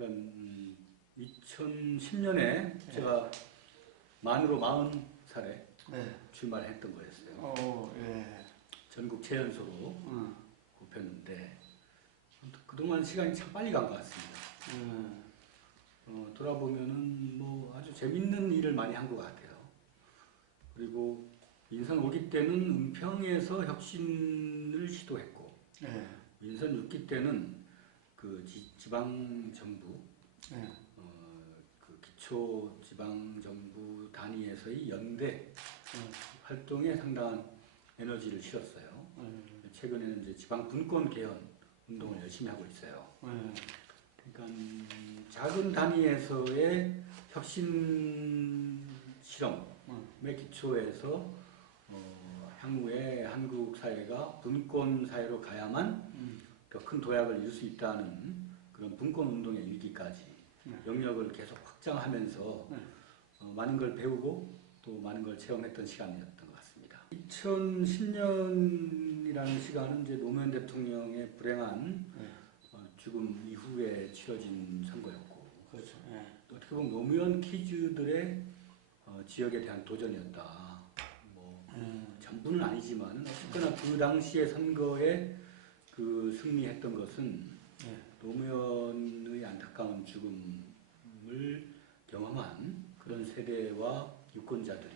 그러니까 2010년에 제가 만으로 40살에 출마했던 거였어요. 전국 최연소로 뽑혔는데 그동안 시간이 참 빨리 간 것 같습니다. 돌아보면은 뭐 아주 재밌는 일을 많이 한 것 같아요. 그리고 민선 5기 때는 은평에서 혁신을 시도했고, 민선 6기 때는 그 지방정부, 그 기초지방정부 단위에서의 연대 활동에 상당한 에너지를 실었어요. 최근에는 이제 지방 분권 개헌 운동을 열심히 하고 있어요. 그러니까 작은 단위에서의 혁신 실험의 기초에서 향후에 한국 사회가 분권 사회로 가야만 더 큰 도약을 이룰 수 있다는 그런 분권 운동의 일기까지 영역을 계속 확장하면서 많은 걸 배우고 또 많은 걸 체험했던 시간이었던 것 같습니다. 2010년이라는 시간은 이제 노무현 대통령의 불행한 죽음 이후에 치러진 선거였고, 그렇죠. 또 어떻게 보면 노무현 키즈들의 지역에 대한 도전이었다. 뭐 전부는 아니지만 어쨌거나 그 당시의 선거에 그 승리했던 것은 노무현의 안타까운 죽음을 경험한 그런 세대와 유권자들이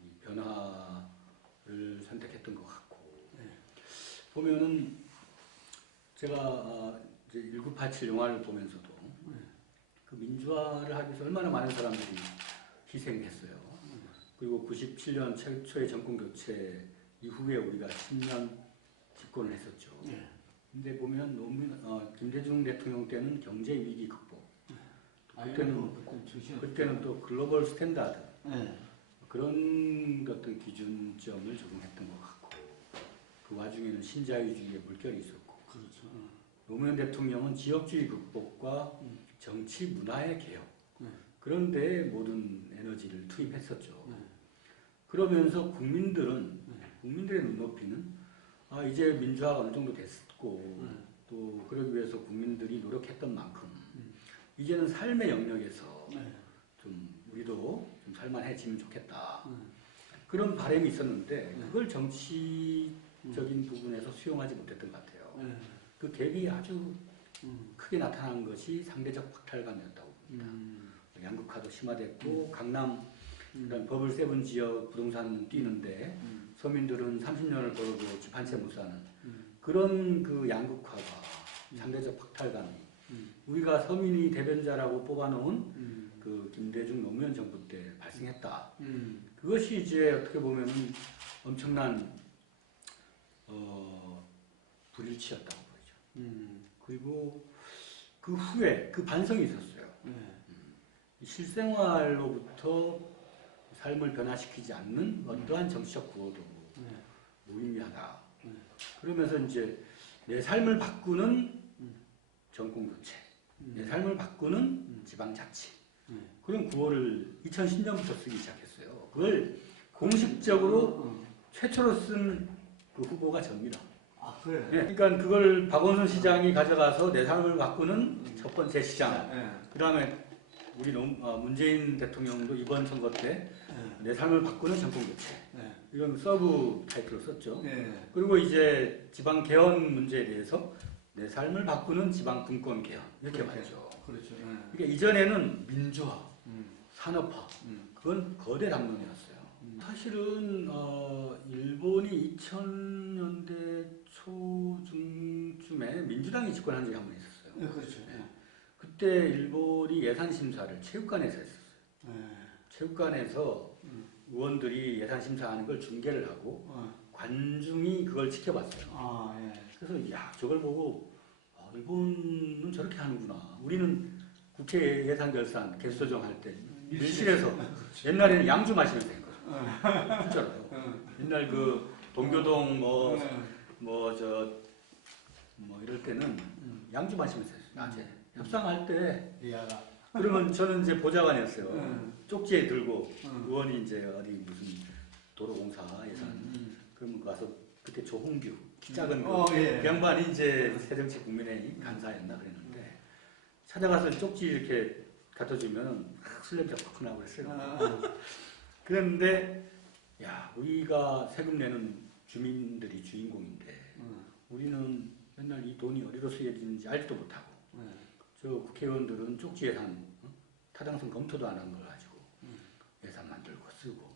이 변화를 선택했던 것 같고, 보면은 제가 이제 1987 영화를 보면서도 그 민주화를 하기 위해서 얼마나 많은 사람들이 희생했어요. 그리고 97년 최초의 정권교체 이후에 우리가 10년 집권을 했었죠. 근데 보면 김대중 대통령 때는 경제 위기 극복, 그때는 또 글로벌 스탠다드 그런 어떤 기준점을 적용했던 것 같고, 그 와중에는 신자유주의의 물결이 있었고, 그렇죠. 노무현 대통령은 지역주의 극복과 정치 문화의 개혁, 그런데 모든 에너지를 투입했었죠. 그러면서 국민들의 눈높이는 이제 민주화가 어느 정도 됐고, 또 그러기 위해서 국민들이 노력했던 만큼 이제는 삶의 영역에서 좀 우리도 좀 살만해지면 좋겠다. 그런 바람이 있었는데 그걸 정치적인 부분에서 수용하지 못했던 것 같아요. 그 갭이 아주 크게 나타난 것이 상대적 박탈감이었다고 봅니다. 양극화도 심화됐고, 강남 버블 세븐 지역 부동산 뛰는데 서민들은 30년을 벌어도 집 한 채 못 사는 그런 그 양극화가 상대적 박탈감이 우리가 서민이 대변자라고 뽑아놓은 그 김대중 노무현 정부 때 발생했다. 그것이 이제 어떻게 보면은 엄청난 불일치였다고 보이죠. 그리고 그 후에 그 반성이 있었어요. 실생활로부터 삶을 변화시키지 않는 어떠한 정치적 구호도 무의미하다. 그러면서 이제 내 삶을 바꾸는 정권교체, 내 삶을 바꾸는 지방자치, 그런 구호를 2010년부터 쓰기 시작했어요. 그걸 공식적으로 최초로 쓴 그 후보가 접니다. 그래요? 그러니까 그걸 박원순 시장이 가져가서 내 삶을 바꾸는 첫 번째 시장, 그 다음에 우리 문재인 대통령도 이번 선거 때 내 삶을 바꾸는 정권교체, 이런 서브 타이틀로 썼죠. 그리고 이제 지방 개헌 문제에 대해서 내 삶을 바꾸는 지방 분권 개헌, 이렇게 말이죠. 그렇죠. 그러니까 이전에는 민주화, 산업화, 그건 거대 담론이었어요. 사실은 일본이 2000년대 초중쯤에 민주당이 집권한 적이 한 번 있었어요. 그렇죠. 그때 일본이 예산 심사를 체육관에서 했었어요. 체육관에서 의원들이 예산 심사하는 걸 중계를 하고 관중이 그걸 지켜봤어요. 그래서 야, 저걸 보고 일본은 저렇게 하는구나. 우리는 국회 예산 결산 개수조정 할 때 밀실에서 옛날에는 양주 마시면서 한 거죠. 진짜로. 옛날 그 동교동 뭐 이럴 때는 양주 마시면서 했어요. 낮에 협상할 때 그러면 저는 이제 보좌관이었어요. 쪽지에 들고 의원이 이제 어디 무슨 도로공사 예산 그러면 가서 그때 조홍규 키 작은 그 양반이 이제 새정치 국민회의 간사였나 그랬는데 찾아가서 쪽지 이렇게 갖다 주면 술 냄새 확 나고 그랬어요. 그런데 야, 우리가 세금 내는 주민들이 주인공인데 우리는 맨날 이 돈이 어디로 쓰여지는지 알지도 못하고 저 국회의원들은 쪽지 예산 타당성 검토도 안 한 걸 가지고 예산 만들고 쓰고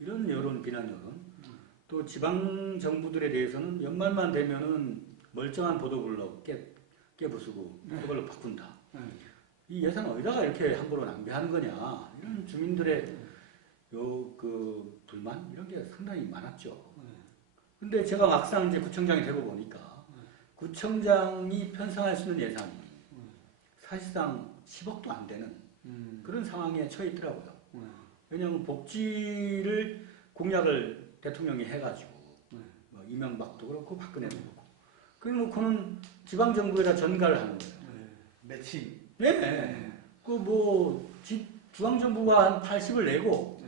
이런 여론, 비난 여론. 또 지방 정부들에 대해서는 연말만 되면은 멀쩡한 보도블록 깨부수고 그걸로 바꾼다. 이 예산 어디다가 이렇게 함부로 낭비하는 거냐 이런 주민들의 그 불만 이런 게 상당히 많았죠. 근데 제가 막상 이제 구청장이 되고 보니까 구청장이 편성할 수 있는 예산이 사실상 10억도 안 되는 그런 상황에 처해 있더라고요. 왜냐하면 복지를 공약을 대통령이 해가지고 뭐 이명박도 그렇고 박근혜도 그렇고 그래놓고는 지방정부에다 전가를 하는 거예요. 매칭. 네. 그 뭐 중앙정부가 한 80을 내고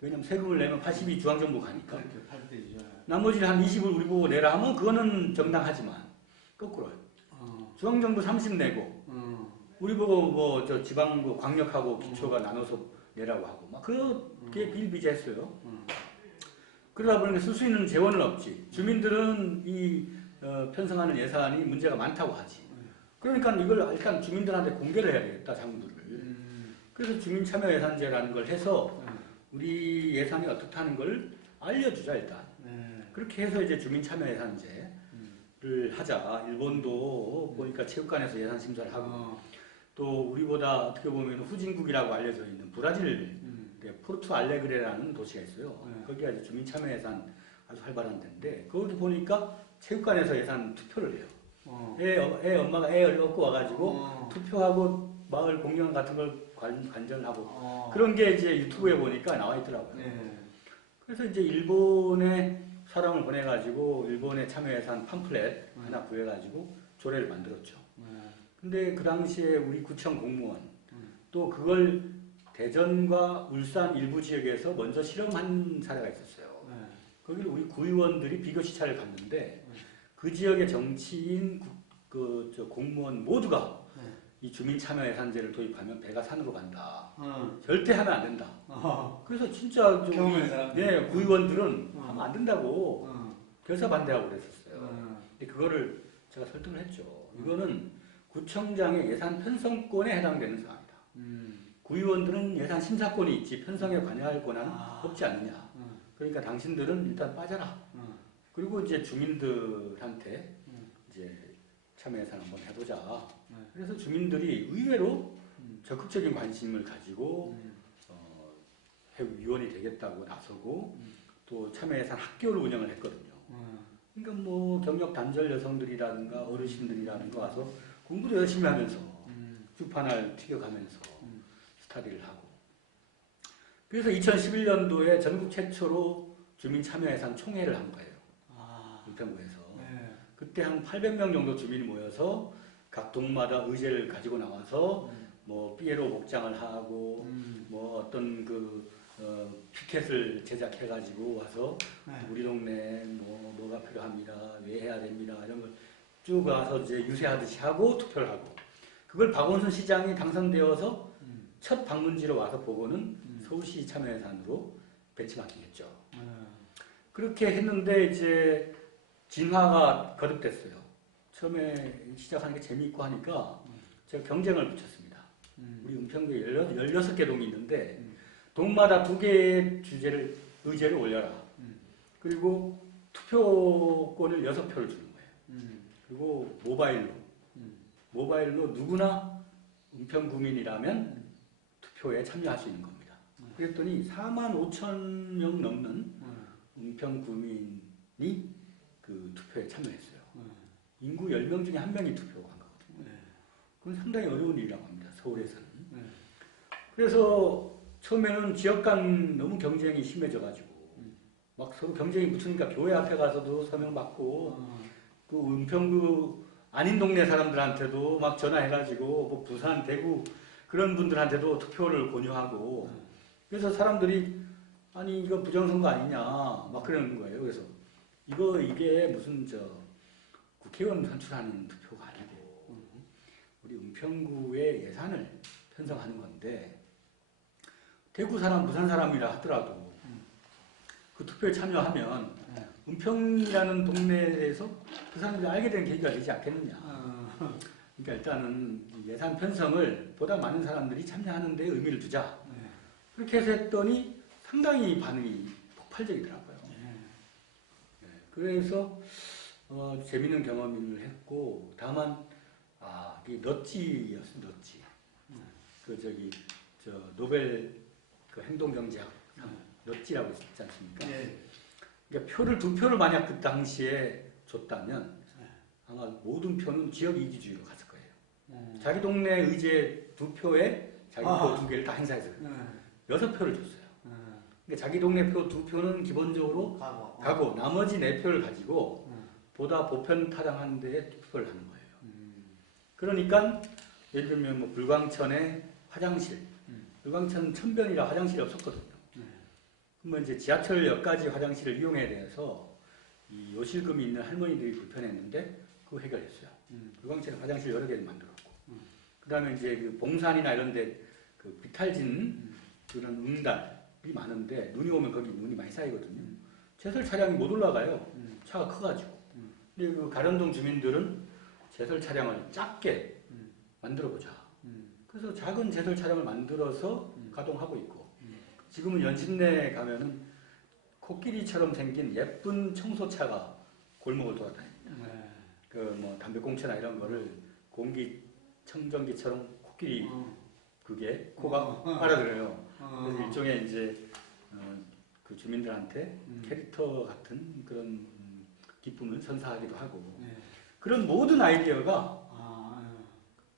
왜냐면 세금을 내면 80이 중앙정부가 가니까 그렇게 8대죠. 나머지를 한 20을 우리 보고 내라 하면 그거는 정당하지만 거꾸로요. 중앙정부 30 내고 우리 보고 뭐 저 지방부 광역하고 기초가 나눠서 내라고 하고 막 그게 비일비재했어요. 그러다 보니까 쓸 수 있는 재원은 없지. 주민들은 이 편성하는 예산이 문제가 많다고 하지. 그러니까 이걸 일단 주민들한테 공개를 해야 되겠다, 자금들을. 그래서 주민참여예산제라는 걸 해서 우리 예산이 어떻다는 걸 알려주자, 일단. 그렇게 해서 이제 주민참여예산제를 하자. 일본도 보니까 체육관에서 예산 심사를 하고 또 우리보다 어떻게 보면 후진국이라고 알려져 있는 브라질 포르투 알레그레라는 도시가 있어요. 거기가 이제 주민참여예산 아주 활발한 데인데 거기 보니까 체육관에서 예산 투표를 해요. 애 엄마가 애를 얻고 와가지고 투표하고 마을 공연 같은 걸 관전하고 그런 게 이제 유튜브에 보니까 나와 있더라고요. 그래서 이제 일본에 사람을 보내가지고 일본의 참여예산 팜플렛 하나 구해가지고 조례를 만들었죠. 근데 그 당시에 우리 구청 공무원 또 그걸 대전과 울산 일부 지역에서 먼저 실험한 사례가 있었어요. 거기를 우리 구의원들이 비교 시찰을 갔는데 그 지역의 정치인, 저 공무원 모두가 이 주민참여예산제를 도입하면 배가 산으로 간다. 절대 하면 안 된다. 그래서 진짜 네, 구의원들은 하면 안 된다고 결사 반대하고 그랬었어요. 근데 그거를 제가 설득을 했죠. 이거는 구청장의 예산 편성권에 해당되는 사항이다. 구의원들은 예산 심사권이 있지 편성에 관여할 권한은 없지 않느냐. 그러니까 당신들은 일단 빠져라. 그리고 이제 주민들한테 이제 참여예산 한번 해보자. 그래서 주민들이 의외로 적극적인 관심을 가지고 위원이 되겠다고 나서고 또 참여예산 학교를 운영을 했거든요. 그러니까 뭐 경력 단절 여성들이라든가 어르신들이라든가 와서 공부도 열심히 하면서 주판을 튀겨가면서 스터디를 하고 그래서 2011년도에 전국 최초로 주민참여예산 총회를 한 거예요. 은평구에서. 그때 한 800명 정도 주민이 모여서 각 동마다 의제를 가지고 나와서 뭐 삐에로 목장을 하고 뭐 어떤 피켓을 제작해가지고 와서 우리 동네에 뭐가 필요합니다, 왜 해야 됩니다 이런 걸 쭉 와서 이제 유세하듯이 하고 투표를 하고 그걸 박원순 시장이 당선되어서 첫 방문지로 와서 보고는 서울시 참여예산으로 벤치마킹했죠. 그렇게 했는데 이제 진화가 거듭됐어요. 처음에 시작하는 게 재미있고 하니까 제가 경쟁을 붙였습니다. 우리 은평구에 16개 동이 있는데 동마다 2개의 의제를 올려라. 그리고 투표권을 6표를 주는 거예요. 그리고 모바일로 누구나 은평구민이라면 투표에 참여할 수 있는 겁니다. 그랬더니 45,000명 넘는 은평구민이 그 투표에 참여했어요. 인구 10명 중에 1명이 투표한 거거든요. 그건 상당히 어려운 일이라고 합니다. 서울에서는. 그래서 처음에는 지역 간 너무 경쟁이 심해져가지고 막 서로 경쟁이 붙으니까 교회 앞에 가서도 서명받고 그 은평구 아닌 동네 사람들한테도 막 전화해가지고 뭐 부산, 대구 그런 분들한테도 투표를 권유하고 그래서 사람들이 아니 이거 부정선거 아니냐 막 그러는 거예요. 그래서 이게 무슨 국회의원 선출하는 투표가 아니고 우리 우리 은평구의 예산을 편성하는 건데 대구 사람, 부산 사람이라 하더라도 그 투표에 참여하면 은평이라는 동네에서 그 사람들이 알게 된 계기가 되지 않겠느냐. 그러니까 일단은 예산 편성을 보다 많은 사람들이 참여하는 데 의미를 두자. 그렇게 해서 했더니 상당히 반응이 폭발적이더라고요. 네, 그래서 재밌는 경험을 했고 다만 이 넛지였어요. 넛지. 저 노벨 그 행동경제학 넛지라고 있지 않습니까? 그러니까 표를 2표를 만약 그 당시에 줬다면 아마 모든 표는 지역 이기주의로 갔을 거예요. 자기 동네 의제 2표에 자기 표 2개를 다 행사해서 6표를 줬어요. 그러니까 자기 동네 표 2표는 기본적으로 가고 나머지 4표를 가지고 보다 보편 타당한 데에 투표를 하는 거예요. 그러니까 예를 들면 뭐 불광천의 화장실, 불광천 천변이라 화장실이 없었거든요. 그러면 이제 지하철역까지 화장실을 이용해야 돼서 이 요실금이 있는 할머니들이 불편했는데 그거 해결했어요. 불광천에 화장실 여러 개를 만들었고, 그 다음에 이제 그 봉산이나 이런데 그 비탈진 그런 응달이 많은데 눈이 오면 거기 눈이 많이 쌓이거든요. 제설 차량이 못 올라가요. 차가 커가지고. 근데 그 가련동 주민들은 제설 차량을 작게 만들어보자. 그래서 작은 제설 차량을 만들어서 가동하고 있고, 지금은 연신내에 가면은 코끼리처럼 생긴 예쁜 청소차가 골목을 돌아다닙니다. 그 뭐 담배꽁초나 이런 거를 공기청정기처럼 코끼리 그게 코가 알아들어요. 그래서 일종의 이제 그 주민들한테 캐릭터 같은 그런 기쁨을 선사하기도 하고, 그런 모든 아이디어가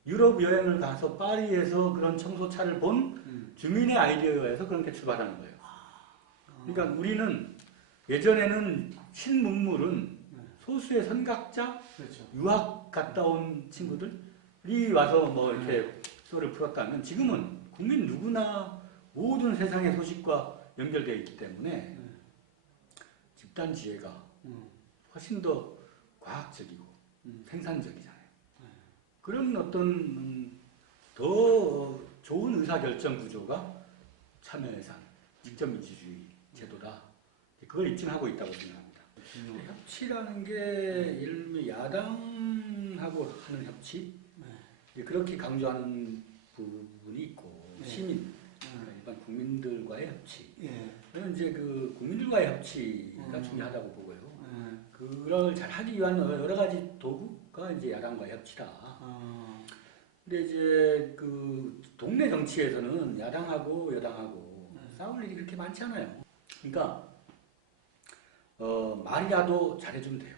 유럽 여행을 가서 파리에서 그런 청소차를 본 주민의 아이디어에서 그렇게 출발하는 거예요. 그러니까 우리는 예전에는 신문물은 소수의 선각자, 그렇죠. 유학 갔다 온 친구들이 와서 뭐 이렇게 소를 풀었다면 지금은 국민 누구나 모든 세상의 소식과 연결되어 있기 때문에 집단 지혜가 훨씬 더 과학적이고 생산적이잖아요. 그런 어떤 더 좋은 의사결정 구조가 참여예산, 직접민주주의 제도다. 그걸 입증하고 있다고 생각합니다. 협치라는 게 예를 들면 야당하고 하는 협치, 그렇게 강조하는 부분이 있고, 시민, 일반 국민들과의 협치. 저는 이제 그 국민들과의 협치가 중요하다고 보고요. 그걸 잘 하기 위한 여러 가지 도구가 이제 야당과의 협치다. 근데 이제 그 동네 정치에서는 야당하고 여당하고 싸울 일이 그렇게 많지 않아요. 그러니까 말이라도 잘해주면 돼요.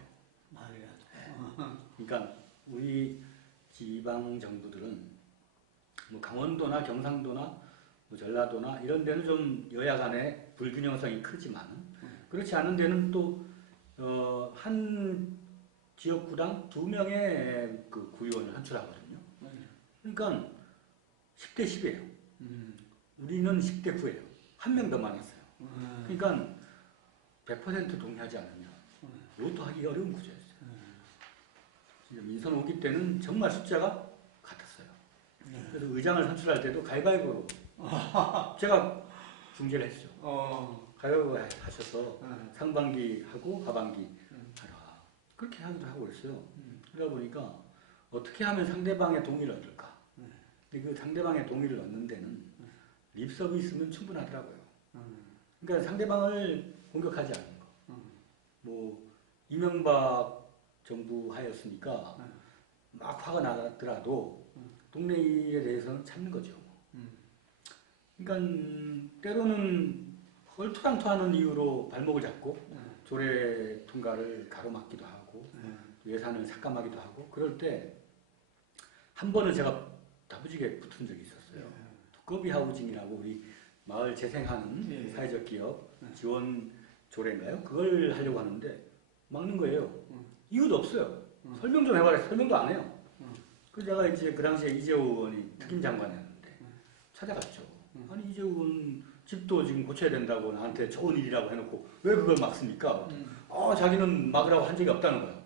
그러니까 우리 지방 정부들은 뭐 강원도나 경상도나 뭐 전라도나 이런 데는 좀 여야 간의 불균형성이 크지만 그렇지 않은 데는 또 한 지역구당 2명의 그 구의원을 선출하거든요. 그러니까 10대 10이에요. 우리는 10대 9예요. 한 명 더 많았어요. 그러니까 100% 동의하지 않으면 이것도 하기 어려운 구조였어요. 민선 5기 때는 정말 숫자가 같았어요. 그래서 의장을 선출할 때도 가위바위보로 제가 중재를 했죠. 가위바위보 하셔서 상반기 하고 하반기 하라. 그렇게 하기도 하고 그랬어요. 그러다 보니까 어떻게 하면 상대방의 동의를 얻을까? 근데 그 상대방의 동의를 얻는 데는 립 서비스면 충분하더라고요. 그러니까 상대방을 공격하지 않는 거. 뭐 이명박 정부 하였으니까 막 화가 나더라도 동네 일에 대해서는 참는 거죠. 그러니까 때로는 헐투당투하는 이유로 발목을 잡고 조례 통과를 가로막기도 하고 예산을 삭감하기도 하고 그럴 때 한 번은 제가 다부지게 붙은 적이 있었어요. 두꺼비 하우징이라고 우리 마을 재생하는 사회적 기업 지원 조례인가요? 그걸 하려고 하는데 막는 거예요. 이유도 없어요. 설명 좀 해봐라. 설명도 안 해요. 그래서 제가 이제 그 당시에 이재호 의원이 특임 장관이었는데 찾아갔죠. 아니 이재호 의원 집도 지금 고쳐야 된다고 나한테 좋은 일이라고 해놓고 왜 그걸 막습니까? 자기는 막으라고 한 적이 없다는 거예요.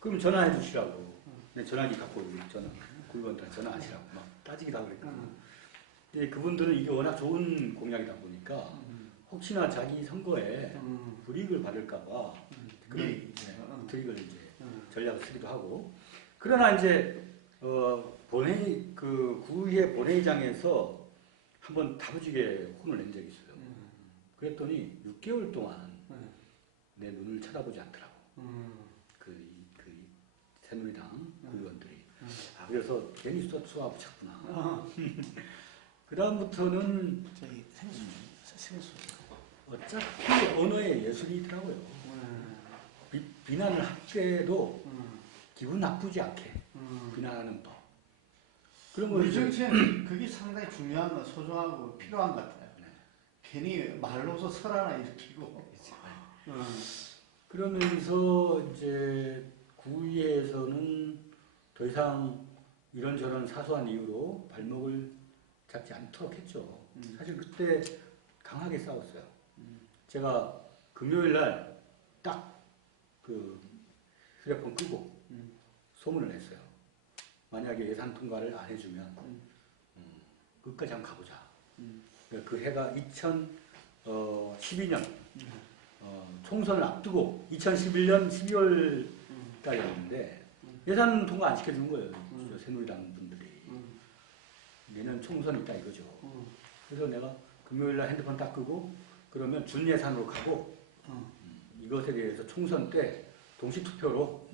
그럼 전화해 주시라고. 내 전화기 갖고 전화. 그건 저는 아시라고 막 따지기도 하고 그랬거든요. 근데 그분들은 이게 워낙 좋은 공약이다 보니까 혹시나 자기 선거에 불이익을 받을까봐 그런 트릭을 이제 전략을 쓰기도 하고. 그러나 이제 본회의 그 구의회 본회의장에서 한번 다부지게 혼을 낸 적이 있어요. 그랬더니 6개월 동안 내 눈을 쳐다보지 않더라고. 그 새누리당 의원들이. 아, 그래서 괜히 쏘아 붙였구나. 그 다음부터는 저기 생수. 어차피 언어의 예술이더라고요. 비난을 할 때도 기분 나쁘지 않게 비난하는 법. 그런 걸 우리 이제 정치는 그게 상당히 중요한 거, 소중하고 필요한 것 같아요. 네. 괜히 말로서 설하나 일으키고. 그러면서 이제 구의회에서는 더 이상 이런저런 사소한 이유로 발목을 잡지 않도록 했죠. 사실 그때 강하게 싸웠어요. 제가 금요일 날 딱 그 휴대폰 끄고 소문을 냈어요. 만약에 예산 통과를 안 해주면 끝까지 한번 가보자. 그 해가 2012년 총선을 앞두고 2011년 12월 달이었는데 예산 통과 안 시켜주는 거예요. 새누리당 분들이. 내년 총선이 있다 이거죠. 그래서 내가 금요일날 핸드폰 딱 끄고 그러면 준예산으로 가고 이것에 대해서 총선 때 동시투표로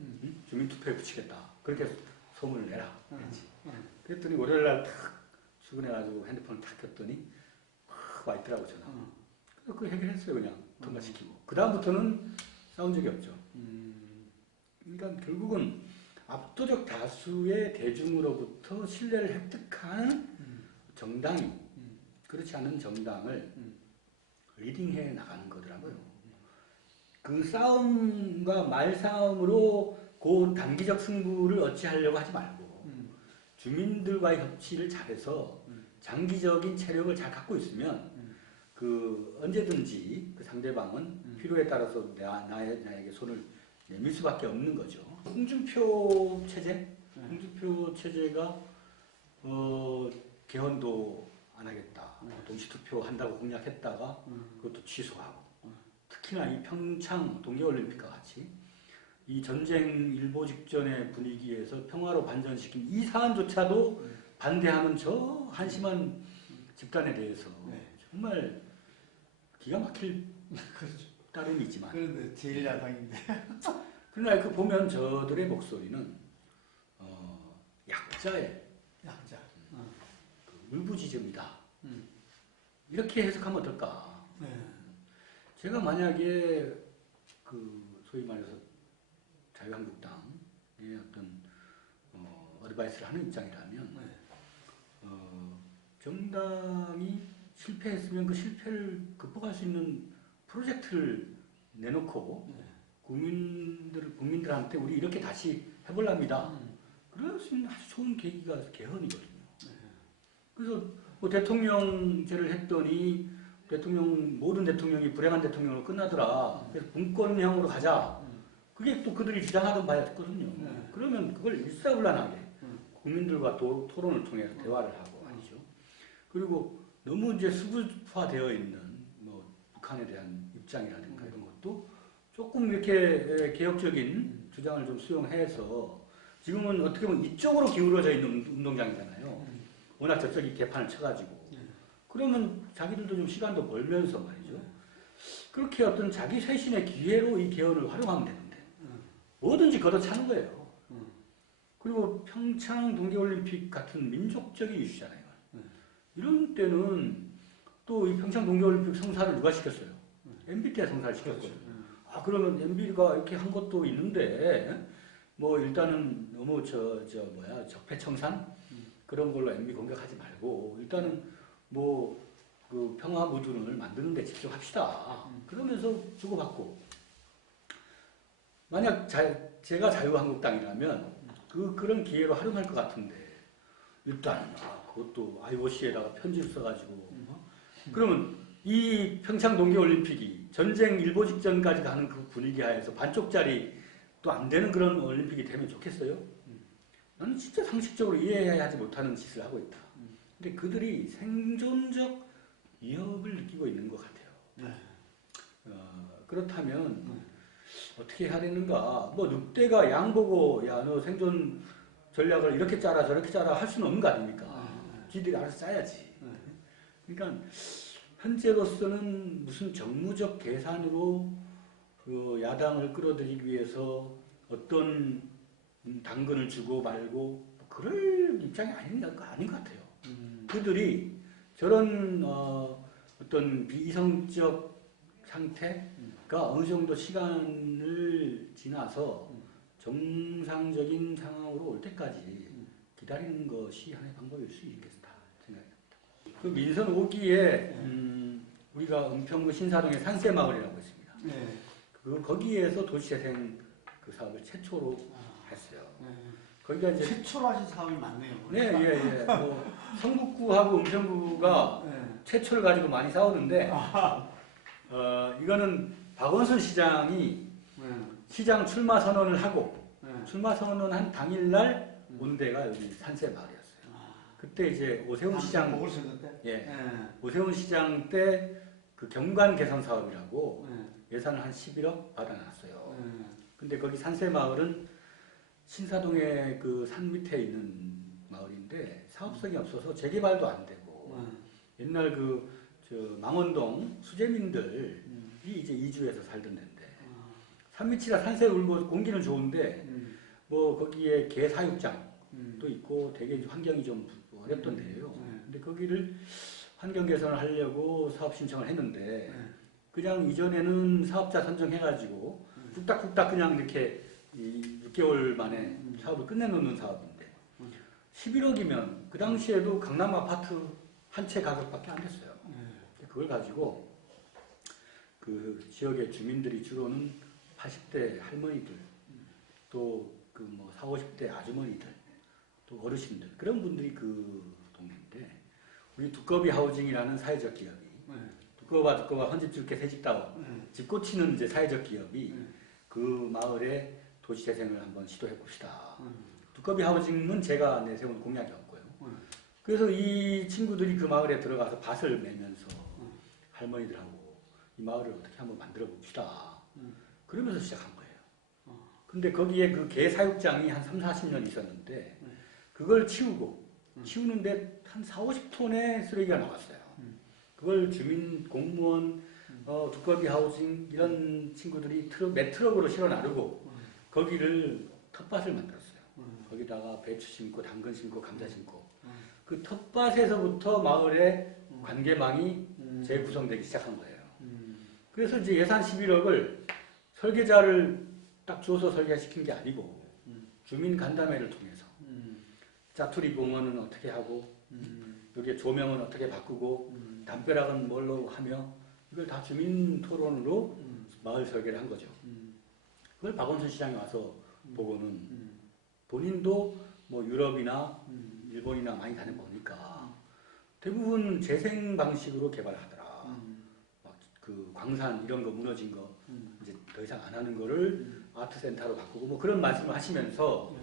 주민투표에 붙이겠다. 그렇게 소문을 내라. 그랬더니 월요일날 탁 출근해가지고 핸드폰을 탁 켰더니 확 와 있더라고 전화. 그래서 그 해결했어요. 그냥 통과시키고. 그 다음부터는 싸운 적이 없죠. 그러니까 결국은 압도적 다수의 대중으로부터 신뢰를 획득하는 정당이 그렇지 않은 정당을 리딩해 나가는 거더라고요. 그 싸움과 말싸움으로 그 단기적 승부를 어찌하려고 하지 말고 주민들과의 협치를 잘해서 장기적인 체력을 잘 갖고 있으면 그 언제든지 그 상대방은 필요에 따라서 나에게 손을 내밀 수밖에 없는 거죠. 홍준표 체제가 개헌도 안 하겠다. 동시투표 한다고 공약했다가 그것도 취소하고. 특히나 이 평창 동계올림픽과 같이 이 전쟁 일보 직전의 분위기에서 평화로 반전시킨 이 사안조차도 반대하는 저 한심한 집단에 대해서 정말 기가 막힐 따름이지만 그런데 제일 야당인데. 그러나 그 보면 저들의 목소리는 약자의 약자. 그 울부짖음이다. 이렇게 해석하면 어떨까? 네. 제가 만약에 그 소위 말해서 자유한국당의 어떤 어드바이스를 하는 입장이라면 정당이 실패했으면 그 실패를 극복할 수 있는 프로젝트를 내놓고 국민들한테 우리 이렇게 다시 해볼랍니다. 그럴 수 있는 아주 좋은 계기가 개헌이거든요. 그래서 뭐 대통령제를 했더니 모든 대통령이 불행한 대통령으로 끝나더라. 그래서 분권형으로 가자. 그게 또 그들이 주장하던 바였거든요. 그러면 그걸 일사불란하게 국민들과 토론을 통해서 대화를 하고 아니죠. 그리고 너무 이제 수급화되어 있는 뭐 북한에 대한 입장이라든가 이런 것도 조금 이렇게 개혁적인 주장을 좀 수용해서 지금은 어떻게 보면 이쪽으로 기울어져 있는 운동장이잖아요. 워낙 저쪽이 개판을 쳐가지고. 그러면 자기들도 좀 시간도 벌면서 말이죠. 그렇게 어떤 자기 쇄신의 기회로 이 개헌을 활용하면 되는데 뭐든지 걷어차는 거예요. 그리고 평창 동계올림픽 같은 민족적인 이슈잖아요. 이런 때는 또 이 평창 동계올림픽 성사를 누가 시켰어요? MBT가 성사를 시켰거든요. 아, 그러면 MB가 이렇게 한 것도 있는데 뭐 일단은 너무 적폐청산 그런 걸로 MB 공격하지 말고 일단은 뭐 그 평화 무드를 만드는 데 집중합시다. 그러면서 주고받고 만약 제가 자유한국당이라면 그런 기회로 활용할 것 같은데 일단 그것도 IOC에다가 편지를 써가지고 그러면 이 평창 동계올림픽이 전쟁 일보 직전까지 가는 그 분위기 하에서 반쪽짜리 또 안 되는 그런 올림픽이 되면 좋겠어요? 나는 진짜 상식적으로 이해하지 못하는 짓을 하고 있다. 근데 그들이 생존적 위협을 느끼고 있는 것 같아요. 네. 그렇다면 어떻게 해야 되는가? 뭐 늑대가 양 보고 야 너 생존 전략을 이렇게 짜라 저렇게 짜라 할 수는 없는 거 아닙니까? 지들이 알아서 짜야지. 그러니까 현재로서는 무슨 정무적 계산으로 그 야당을 끌어들이기 위해서 어떤 당근을 주고 말고 그럴 입장이 아닌 것 같아요. 그들이 저런 어떤 비이성적 상태가 어느 정도 시간을 지나서 정상적인 상황으로 올 때까지 기다리는 것이 하나의 방법일 수 있겠다 생각합니다. 그 민선 5기에 우리가 은평구 신사동의 산세마을이라고 있습니다. 네. 거기에서 도시재생 그 사업을 최초로 했어요. 거기가 이제 최초로 하신 사업이 많네요. 네, 예. 뭐 성북구하고 은평구가 최초를 가지고 많이 싸우는데 이거는 박원순 시장이 시장 출마 선언을 하고 출마 선언한 당일날 온 데가 여기 산세마을이었어요. 그때 이제 오세훈 시장 보궐선거 때. 오세훈 시장 때 그 경관 개선 사업이라고 예산을 한 11억 받아놨어요. 근데 거기 산세마을은 신사동의 그 산 밑에 있는 마을인데 사업성이 없어서 재개발도 안 되고 옛날 저 망원동 수재민들이 이제 이주해서 살던 데인데 산 밑이라 산세 울고 공기는 좋은데 뭐 거기에 개 사육장도 있고 되게 환경이 좀 어렵던 데예요. 근데 거기를 환경 개선을 하려고 사업 신청을 했는데 그냥 이전에는 사업자 선정해가지고 뚝딱뚝딱 그냥 이렇게 6개월 만에 사업을 끝내놓는 사업인데 11억이면 그 당시에도 강남 아파트 한 채 가격밖에 안 됐어요. 그걸 가지고 그 지역의 주민들이 주로는 80대 할머니들 또 그 뭐 40, 50대 아주머니들 또 어르신들 그런 분들이 그 동네인데 우리 두꺼비 하우징이라는 사회적 기업이 두꺼봐 헌집 줄게 새집다워 집 꽂히는 이제 사회적 기업이 그 마을에 도시재생을 한번 시도해 봅시다. 두꺼비 하우징은 제가 내세운 공약이었고요. 그래서 이 친구들이 그 마을에 들어가서 밭을 매면서 할머니들하고 이 마을을 어떻게 한번 만들어 봅시다. 그러면서 시작한 거예요. 근데 거기에 그 개 사육장이 한 3, 40년 있었는데 그걸 치우는데 한 4, 50톤의 쓰레기가 나왔어요. 그걸 주민, 공무원, 두꺼비 하우징 이런 친구들이 몇 트럭으로 실어 나르고 거기를 텃밭을 만들었어요. 거기다가 배추 심고 당근 심고 감자 심고 그 텃밭에서부터 마을의 관계망이 재구성되기 시작한 거예요. 그래서 이제 예산 11억을 설계자를 딱 줘서 설계시킨 게 아니고 주민 간담회를 통해서 짜투리 공원은 어떻게 하고 여기에 조명은 어떻게 바꾸고 담벼락은 뭘로 하며 이걸 다 주민 토론으로 마을 설계를 한 거죠. 그걸 박원순 시장이 와서 보고는 본인도 뭐 유럽이나 일본이나 많이 다녀보니까 대부분 재생 방식으로 개발하더라. 막 그 광산 이런 거 무너진 거 이제 더 이상 안 하는 거를 아트센터로 바꾸고 뭐 그런 말씀을 하시면서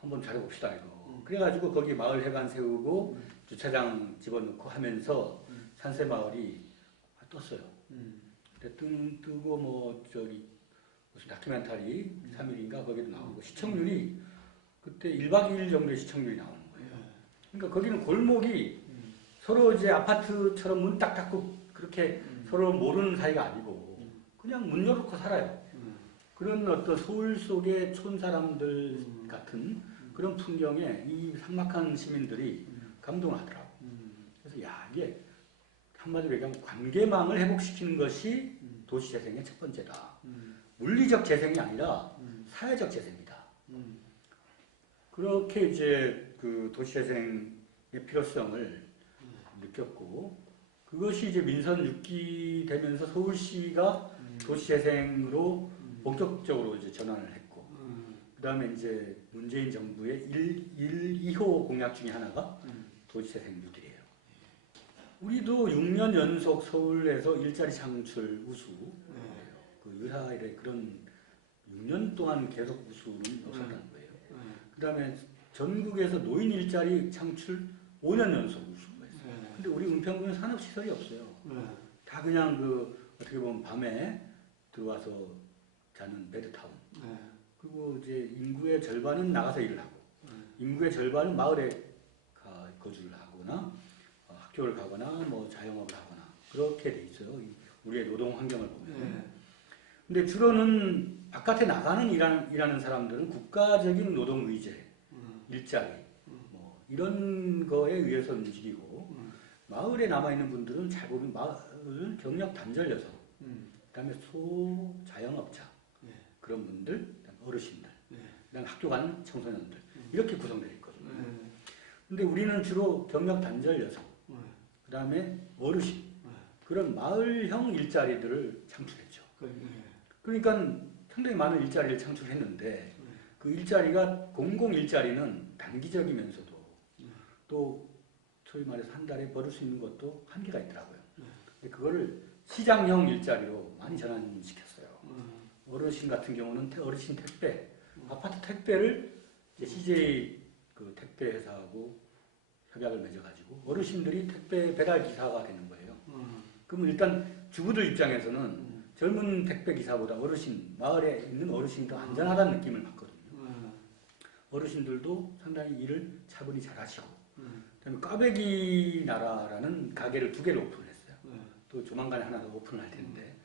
한번 잘해봅시다 이거. 그래가지고 거기 마을 회관 세우고 주차장 집어넣고 하면서 산세마을이 떴어요. 뜨고 뭐 저기 무슨 다큐멘터리 3일인가 거기도 나오고 시청률이 그때 1박 2일 정도의 시청률이 나오는 거예요. 그러니까 거기는 골목이 서로 이제 아파트처럼 문 딱 닫고 그렇게 서로 모르는 사이가 아니고 그냥 문 열어놓고 살아요. 그런 어떤 서울 속의 촌 사람들 같은 그런 풍경에 이 삭막한 시민들이 감동을 하더라고. 그래서 야 이게 한마디로 얘기하면 관계망을 회복시키는 것이 도시재생의 첫 번째다. 물리적 재생이 아니라 사회적 재생이다. 그렇게 이제 그 도시재생의 필요성을 느꼈고 그것이 이제 민선 6기 되면서 서울시가 도시재생으로 본격적으로 이제 전환을 했고 그 다음에 이제 문재인 정부의 2호 공약 중에 하나가 도시재생 뉴딜이에요. 우리도 6년 연속 서울에서 일자리 창출 우수 그 유사일에 그런 6년 동안 계속 우수는 없었다는 거예요. 그 다음에 전국에서 노인 일자리 창출 5년 연속 우수했어요. 네. 근데 우리 은평구는 산업시설이 없어요. 네. 다 그냥 어떻게 보면 밤에 들어와서 자는 베드타운. 네. 그리고 이제 인구의 절반은 나가서 일을 하고, 인구의 절반은 마을에 거주를 하거나, 학교를 가거나, 뭐 자영업을 하거나, 그렇게 돼 있어요. 우리의 노동 환경을 보면. 네. 근데 주로는 바깥에 나가는 일하는 사람들은 국가적인 노동 의제, 일자리, 뭐 이런 거에 의해서 움직이고, 마을에 남아있는 분들은 잘 보면 마을 경력 단절 여성, 그다음에 소자영업자, 네. 그런 분들, 그다음에 어르신들, 네. 그다음에 학교 가는 청소년들 이렇게 구성되어 있거든요. 네. 근데 우리는 주로 경력 단절 여성, 그다음에 어르신, 그런 마을형 일자리들을 창출했죠. 그러니까 상당히 많은 일자리를 창출했는데 그 일자리가 공공 일자리는 단기적이면서도 또 소위 말해서 한 달에 벌을 수 있는 것도 한계가 있더라고요. 근데 그거를 시장형 일자리로 많이 전환시켰어요. 어르신 같은 경우는 어르신 택배, 아파트 택배를 이제 CJ 그 택배 회사하고 협약을 맺어가지고 어르신들이 택배 배달 기사가 되는 거예요. 그러면 일단 주부들 입장에서는 젊은 택배 기사보다 어르신, 마을에 있는 어르신이 더 안전하다는 느낌을 받거든요. 어르신들도 상당히 일을 차분히 잘하시고, 그다음에 꽈배기 나라라는 가게를 2개를 오픈했어요. 또 조만간에 하나 더 오픈을 할 텐데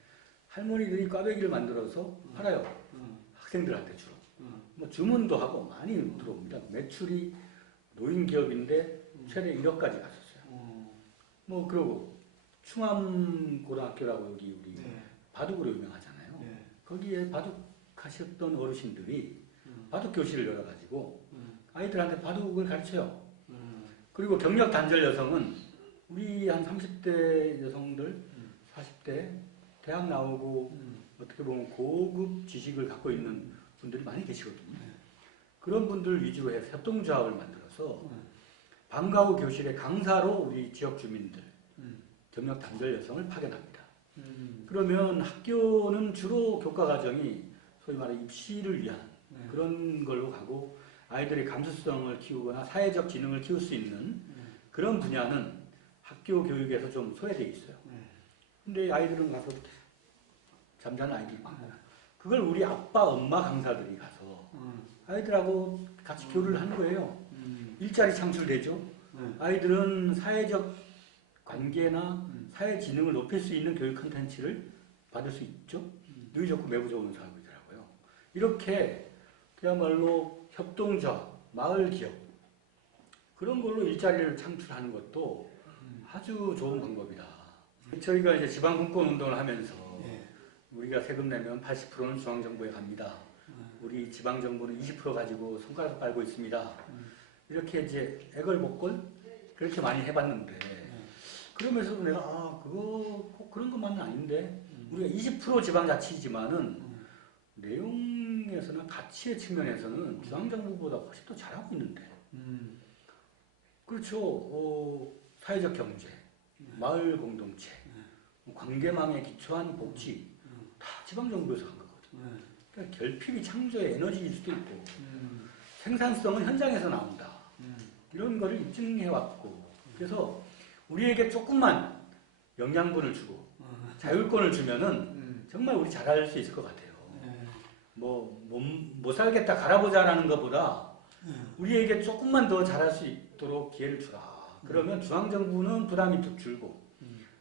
할머니들이 꽈배기를 만들어서 팔아요. 학생들한테 주로. 뭐 주문도 하고 많이 들어옵니다. 매출이 노인 기업인데 최대 1억까지 갔었어요. 뭐 그러고 충암고등학교라고 여기 우리 바둑으로 유명하잖아요. 거기에 바둑하셨던 어르신들이 바둑 교실을 열어가지고 아이들한테 바둑을 가르쳐요. 그리고 경력 단절 여성은 우리 한 30대 여성들, 40대 대학 나오고 어떻게 보면 고급 지식을 갖고 있는 분들이 많이 계시거든요. 그런 분들 위주로 해서 협동조합을 만들어서 방과 후 교실의 강사로 우리 지역 주민들, 경력 단절 여성을 파견합니다. 그러면 학교는 주로 교과 과정이 소위 말해 입시를 위한 그런 걸로 가고 아이들의 감수성을 키우거나 사회적 지능을 키울 수 있는 그런 분야는 학교 교육에서 좀 소외되어 있어요. 근데 아이들은 가서 잠자는 아이들이 많아요. 그걸 우리 아빠, 엄마 강사들이 가서 아이들하고 같이 교류를 하는 거예요. 일자리 창출되죠. 아이들은 사회적 관계나 사회 지능을 높일 수 있는 교육 콘텐츠를 받을 수 있죠. 누이 좋고 매부 좋은 사업이더라고요. 이렇게 그야말로 협동조합, 마을 기업 그런 걸로 일자리를 창출하는 것도 아주 좋은 방법이다. 저희가 이제 지방분권 운동을 하면서 우리가 세금 내면 80%는 중앙정부에 갑니다. 우리 지방정부는 20% 가지고 손가락 빨고 있습니다. 이렇게 이제 애걸복걸 그렇게 많이 해봤는데 그러면서 내가 그거 꼭 그런 것만은 아닌데 우리가 20% 지방자치지만은 내용에서나 가치의 측면에서는 중앙정부보다 훨씬 더 잘하고 있는데 그렇죠. 사회적 경제, 마을 공동체, 관계망에 기초한 복지 다 지방정부에서 한 거거든요. 그러니까 결핍이 창조의 에너지일 수도 있고 생산성은 현장에서 나온다. 이런 거를 입증해왔고 그래서 우리에게 조금만 영양분을 주고 자율권을 주면은 정말 우리 잘할 수 있을 것 같아요. 못 살겠다 갈아보자라는 것보다 우리에게 조금만 더 잘할 수 있도록 기회를 주라. 그러면 중앙정부는 부담이 더 줄고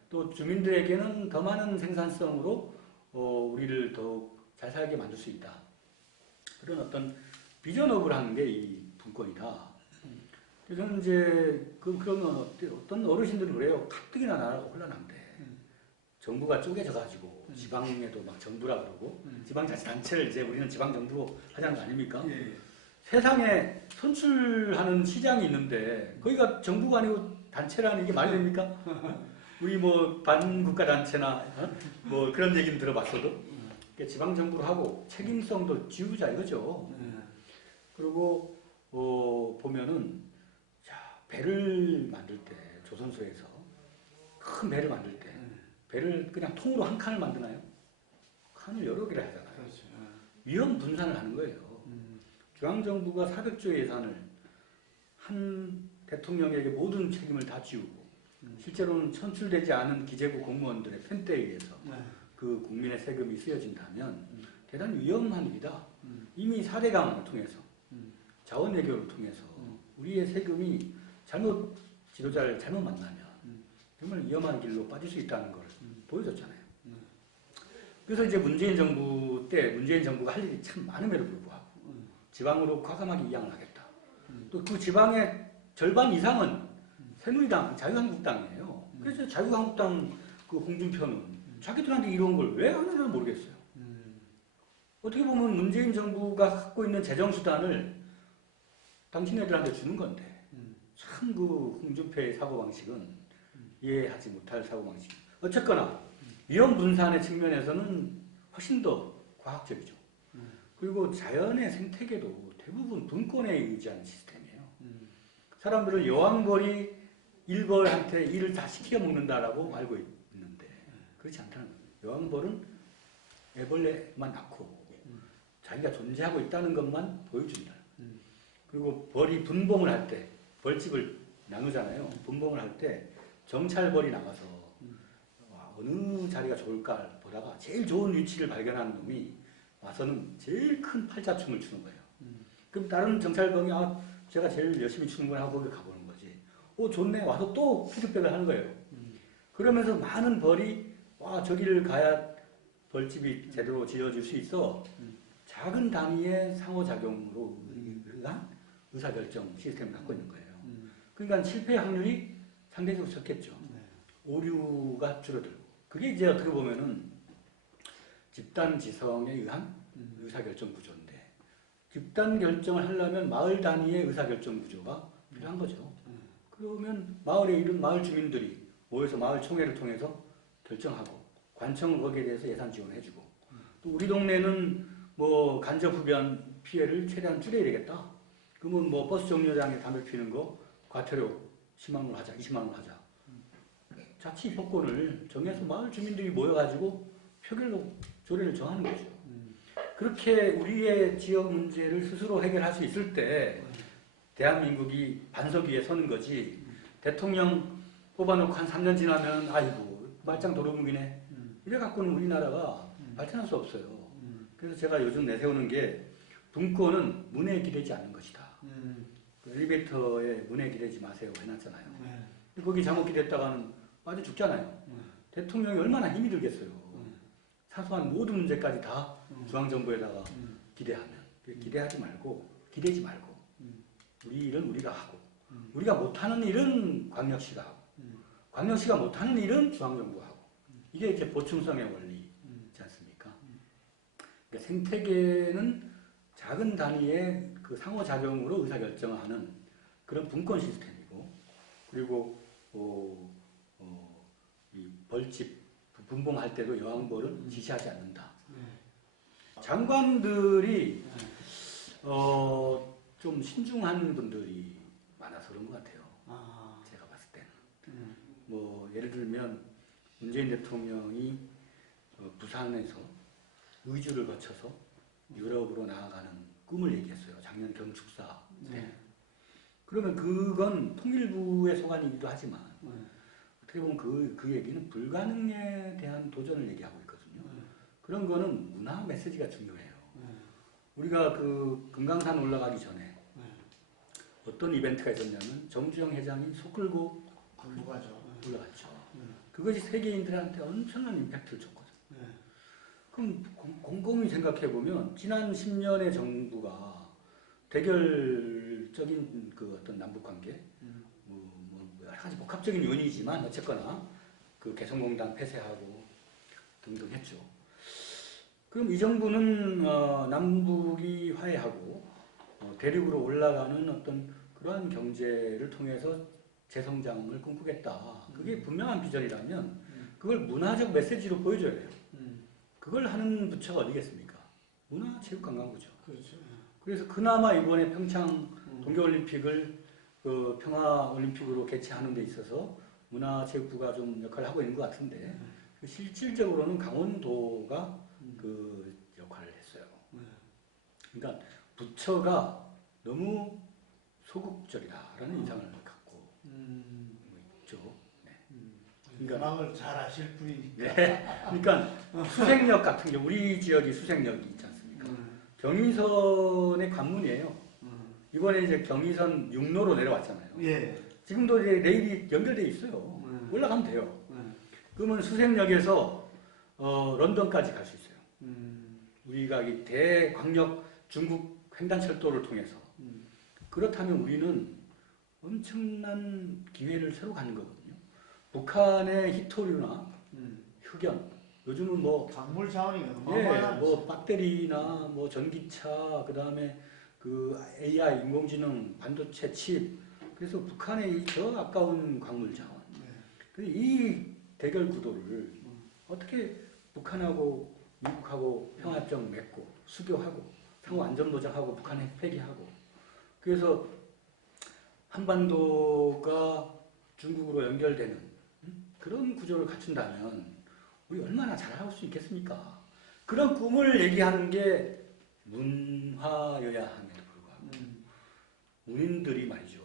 또 주민들에게는 더 많은 생산성으로 우리를 더욱 잘 살게 만들 수 있다. 그런 어떤 비전업을 하는 게 이 분권이다. 저는 이제 그러면 어떤 어르신들은 그래요. 가뜩이나 나라가 혼란한데 정부가 쪼개져가지고 지방에도 막 정부라 그러고 지방자치단체를 이제 우리는 지방정부 하자는 거 아닙니까? 세상에 선출하는 시장이 있는데 거기가 정부가 아니고 단체라는 게 말이 됩니까? 우리 뭐 반국가 단체나 뭐 그런 얘기는 들어봤어도 그러니까 지방정부로 하고 책임성도 지우자 이거죠. 그리고 보면은 배를 만들 때 조선소에서 큰 배를 만들 때 배를 그냥 통으로 한 칸을 만드나요? 칸을 여러 개를 하잖아요. 그렇죠. 위험 분산을 하는 거예요. 중앙정부가 400조의 예산을 한 대통령에게 모든 책임을 다 지우고 실제로는 선출되지 않은 기재부 공무원들의 편대에 의해서 네. 그 국민의 세금이 쓰여진다면 대단히 위험한 일이다. 이미 4대강을 통해서 자원외교를 통해서 우리의 세금이 지도자를 잘못 만나면 정말 위험한 길로 빠질 수 있다는 걸 보여줬잖아요. 그래서 이제 문재인 정부 때 문재인 정부가 할 일이 참 많음에도 불구하고 지방으로 과감하게 이양을 하겠다. 또 그 지방의 절반 이상은 새누리당, 자유한국당이에요. 그래서 자유한국당 그 홍준표는 자기들한테 이런 걸 왜 하는지는 모르겠어요. 어떻게 보면 문재인 정부가 갖고 있는 재정수단을 당신네들한테 주는 건데 참 그 홍준표의 사고방식은 이해하지 못할 사고방식. 어쨌거나 위험 분산의 측면에서는 훨씬 더 과학적이죠. 그리고 자연의 생태계도 대부분 분권에 의지하는 시스템이에요. 사람들은 여왕벌이 일벌한테 일을 다 시켜 먹는다라고 알고 있는데 그렇지 않다는 거예요. 여왕벌은 애벌레만 낳고 자기가 존재하고 있다는 것만 보여준다. 그리고 벌이 분봉을 할 때 벌집을 나누잖아요. 분봉을 할 때 정찰벌이 나가서 어느 자리가 좋을까 보다가 제일 좋은 위치를 발견하는 놈이 와서는 제일 큰 팔자춤을 추는 거예요. 그럼 다른 정찰벌이 제가 제일 열심히 추는구나 하고 거기 가보는 거지. 좋네. 와서 또 피드백을 하는 거예요. 그러면서 많은 벌이 저기를 가야 벌집이 제대로 지어질 수 있어. 작은 단위의 상호작용으로 의한 의사결정 시스템을 갖고 있는 거예요. 그러니까 실패 확률이 상대적으로 적겠죠. 오류가 줄어들고. 그게 이제 어떻게 보면은 집단 지성에 의한 의사결정 구조인데 집단 결정을 하려면 마을 단위의 의사결정 구조가 필요한 거죠. 그러면 마을에 이른 마을 주민들이 모여서 마을 총회를 통해서 결정하고 관청은 거기에 대해서 예산 지원을 해주고 또 우리 동네는 뭐 간접 흡연 피해를 최대한 줄여야 되겠다. 그러면 뭐 버스 정류장에 담배 피우는 거 과태료 10만 원 하자, 20만 원 하자. 자치 입법권을 정해서 마을 주민들이 모여가지고 표결로 조례를 정하는 거죠. 그렇게 우리의 지역 문제를 스스로 해결할 수 있을 때 대한민국이 반석 위에 서는 거지. 대통령 뽑아놓고 한 3년 지나면 아이고 말짱 도루묵이네. 이래 갖고는 우리나라가 발전할 수 없어요. 그래서 제가 요즘 내세우는 게 분권은 문에 기대지 않는 것이다. 그 엘리베이터에 문에 기대지 마세요 해놨잖아요. 거기 잘못 기댔다가는 빠져 죽잖아요. 대통령이 얼마나 힘이 들겠어요. 사소한 모든 문제까지 다 중앙정부에다가 기대하면 기대하지 말고 기대지 말고 우리 일은 우리가 하고 우리가 못하는 일은 광역시가 하고 광역시가 못하는 일은 중앙정부가 하고 이게 이제 보충성의 원리지 않습니까? 그러니까 생태계는 작은 단위의 그 상호작용으로 의사결정을 하는 그런 분권 시스템이고 그리고 이 벌집 분봉할 때도 여왕벌은 지시하지 않는다. 장관들이 좀 신중한 분들이 많아서 그런 것 같아요. 제가 봤을 때는. 뭐 예를 들면 문재인 대통령이 부산에서 의주를 거쳐서 유럽으로 나아가는 꿈을 얘기했어요. 작년 경축사 때. 그러면 그건 통일부의 소관이기도 하지만 어떻게 보면 그 얘기는 불가능에 대한 도전을 얘기하고 있거든요. 그런 거는 문화 메시지가 중요해요. 우리가 그 금강산 올라가기 전에 어떤 이벤트가 있었냐면 정주영 회장이 소 끌고 올라갔죠. 그것이 세계인들한테 엄청난 임팩트를 줬거든요. 그럼 곰곰이 생각해보면 지난 10년의 정부가 대결적인 그 어떤 남북관계 뭐 여러 가지 복합적인 요인이지만 어쨌거나 그 개성공단 폐쇄하고 등등 했죠. 그럼 이 정부는 남북이 화해하고 대륙으로 올라가는 어떤 그러한 경제를 통해서 재성장을 꿈꾸겠다. 그게 분명한 비전이라면 그걸 문화적 메시지로 보여줘야 돼요. 그걸 하는 부처가 어디겠습니까? 문화체육관광부죠. 그렇죠. 그래서 그나마 이번에 평창 동계올림픽을 그 평화올림픽으로 개최하는 데 있어서 문화체육부가 좀 역할을 하고 있는 것 같은데 실질적으로는 강원도가 그 역할을 했어요. 그러니까 부처가 너무 소극적이다라는 인상을 갖고 있죠. 네. 그러니까 음악을 잘 아실 분이니까. 네. 그러니까 수색역 같은 게 우리 지역이 수색역이 있지 않습니까? 경의선의 관문이에요. 이번에 이제 경의선 육로로 내려왔잖아요. 예. 지금도 이제 레일이 연결돼 있어요. 올라가면 돼요. 그러면 수색역에서 런던까지 갈 수 있어요. 우리가 이 대광역 중국 횡단철도를 통해서 그렇다면 우리는 엄청난 기회를 새로 갖는 거거든요. 북한의 히토류나 흑연, 요즘은 뭐 광물 자원이 예, 어마어마한. 뭐 배터리나 뭐 전기차, 그 다음에 그 AI, 인공지능, 반도체 칩, 그래서 북한의 저 아까운 광물 자원, 이 대결 구도를 어떻게 북한하고 미국하고 평화협정 맺고 수교하고 상호 안전보장하고 북한에 폐기하고, 그래서 한반도가 중국으로 연결되는 그런 구조를 갖춘다면 우리 얼마나 잘할 수 있겠습니까? 그런 꿈을 얘기하는 게 문화여야 함에도 불구하고 문인들이 말이죠.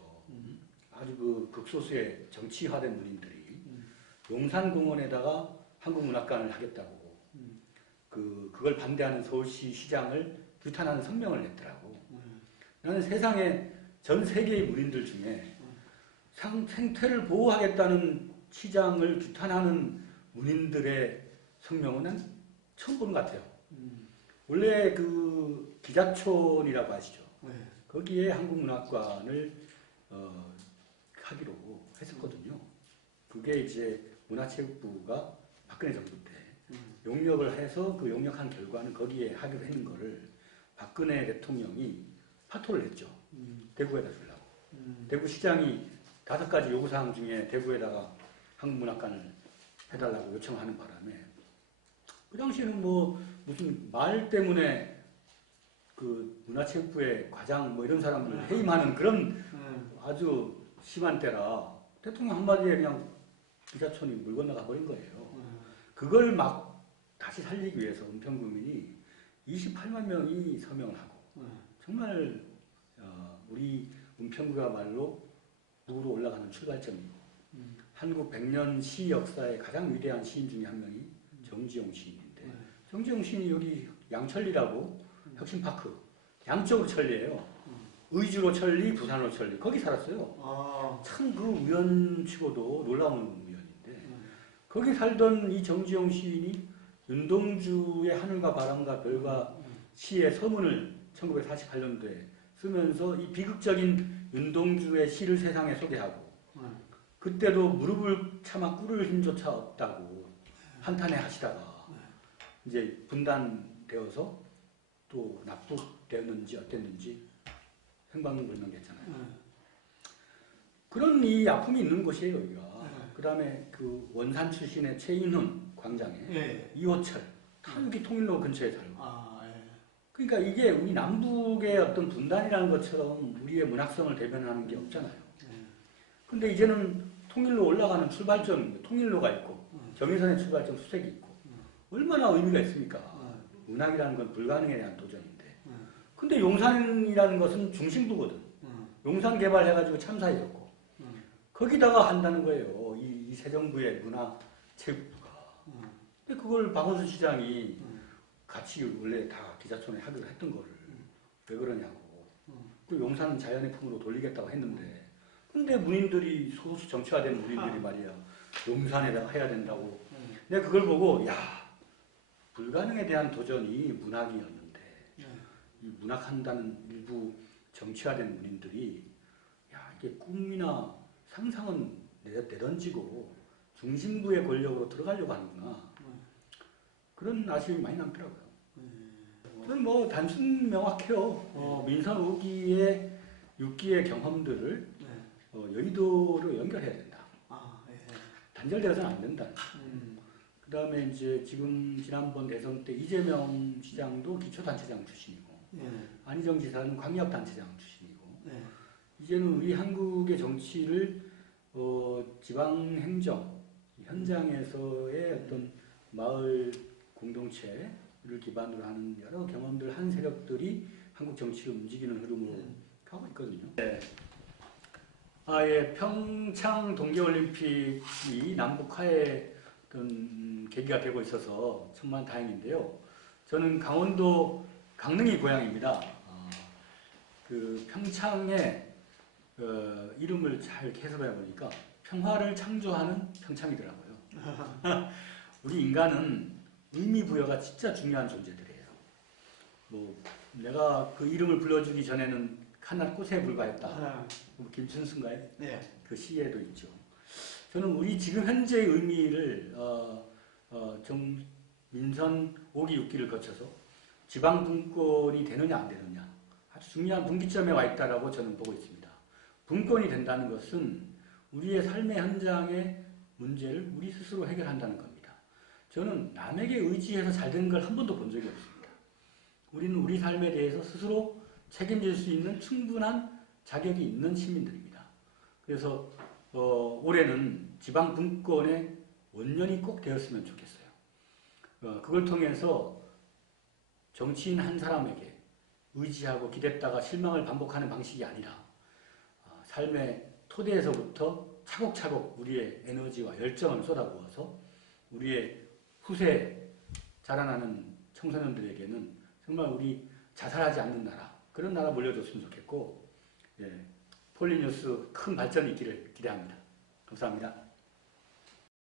아주 그 극소수의 정치화된 문인들이 용산공원에다가 한국문학관을 하겠다고 그걸 반대하는 서울시 시장을 규탄하는 성명을 냈더라고. 나는 세상에 전 세계의 문인들 중에 생태를 보호하겠다는 시장을 규탄하는 문인들의 성명은 난 처음 보는 것 같아요. 원래 그 기자촌이라고 아시죠? 거기에 한국문학관을 하기로 했었거든요. 그게 이제 문화체육부가 박근혜 정부 때 용역을 해서 그 용역한 결과는 거기에 하기로 했는 거를 박근혜 대통령이 파토를 냈죠. 대구에다 주려고. 대구시장이 5가지 요구사항 중에 대구에다가 한국문학관을 해달라고 요청하는 바람에 그 당시에는 뭐 무슨 말 때문에 그 문화체육부의 과장 뭐 이런 사람을 해임하는 그런 아주 심한 때라 대통령 한마디에 그냥 기자촌이 물 건너가 버린 거예요. 그걸 막 다시 살리기 위해서 은평구민이 28만 명이 서명을 하고 정말 우리 은평구야말로 북으로 올라가는 출발점이고 한국 100년 시 역사의 가장 위대한 시인 중에 한 명이 정지용 시인인데 정지용 시인이 여기 양천리라고 혁신파크 양쪽으로 천리예요. 의주로 천리, 부산으로 천리 거기 살았어요. 참 그 우연치고도 놀라운 우연인데 거기 살던 이 정지용 시인이 윤동주의 하늘과 바람과 별과 시의 서문을 1948년도에 쓰면서 이 비극적인 윤동주의 시를 세상에 소개하고 그때도 무릎을 참아 꿇을 힘조차 없다고 한탄해 하시다가 이제 분단되어서 또 납북되었는지 어땠는지 생방불명됐잖아요. 그런 이 아픔이 있는 곳이에요 여기가. 그 다음에 그 원산 출신의 최인훈 광장에 이호철 다 여기 통일로 근처에 살고. 그러니까 이게 우리 남북의 어떤 분단이라는 것처럼 우리의 문학성을 대변하는 게 없잖아요. 근데 이제는 통일로 올라가는 출발점, 통일로가 있고 경의선의 출발점 수색이 있고 얼마나 의미가 있습니까? 문학이라는 건 불가능에 대한 도전인데. 근데 용산이라는 것은 중심부거든. 용산 개발해가지고 참사였고 거기다가 한다는 거예요. 이 새 정부의 문화체육부가. 근데 그걸 박원순 시장이 같이 원래 다 기자촌에 하기로 했던 거를 왜 그러냐고. 그 용산 자연의 품으로 돌리겠다고 했는데 근데 문인들이 소수 정치화된 문인들이 말이야 용산에다가 해야 된다고. 내가 그걸 보고 야 불가능에 대한 도전이 문학이었는데 이 문학한다는 일부 정치화된 문인들이 야 이게 꿈이나 상상은 내던지고 중심부의 권력으로 들어가려고 하는구나. 그런 아쉬움이 많이 남더라고요. 저는 뭐 단순 명확해요. 민선 5기의 6기의 경험들을 여의도로 연결해야 된다. 단절되어서는 안 된다. 그 다음에 이제 지금 지난번 대선 때 이재명 시장도 기초단체장 출신이고 안희정 지사는 광역단체장 출신이고 이제는 우리 한국의 정치를 지방행정 현장에서의 어떤 마을 공동체를 기반으로 하는 여러 경험들 한 세력들이 한국 정치를 움직이는 흐름으로 가고 있거든요. 예, 평창 동계올림픽이 남북화의 어떤 계기가 되고 있어서 천만 다행인데요. 저는 강원도 강릉이 고향입니다. 그 평창의 이름을 잘 해석해 보니까 평화를 창조하는 평창이더라고요. 우리 인간은 의미 부여가 진짜 중요한 존재들이에요. 뭐 내가 그 이름을 불러주기 전에는 하나 꽃에 불과했다. 뭐 김춘수인가요? 네. 그 시에도 있죠. 저는 우리 지금 현재의 의미를 좀 민선 5기 6기를 거쳐서 지방 분권이 되느냐 안 되느냐 아주 중요한 분기점에 와 있다라고 저는 보고 있습니다. 분권이 된다는 것은 우리의 삶의 현장의 문제를 우리 스스로 해결한다는 겁니다. 저는 남에게 의지해서 잘 되는 걸 한 번도 본 적이 없습니다. 우리는 우리 삶에 대해서 스스로 책임질 수 있는 충분한 자격이 있는 시민들입니다. 그래서 올해는 지방 분권의 원년이 꼭 되었으면 좋겠어요. 그걸 통해서 정치인 한 사람에게 의지하고 기댔다가 실망을 반복하는 방식이 아니라 삶의 토대에서부터 차곡차곡 우리의 에너지와 열정을 쏟아부어서 우리의 후세 자라나는 청소년들에게는 정말 우리 자살하지 않는 나라, 그런 나라 물려줬으면 좋겠고, 폴리뉴스 큰 발전이 있기를 기대합니다. 감사합니다.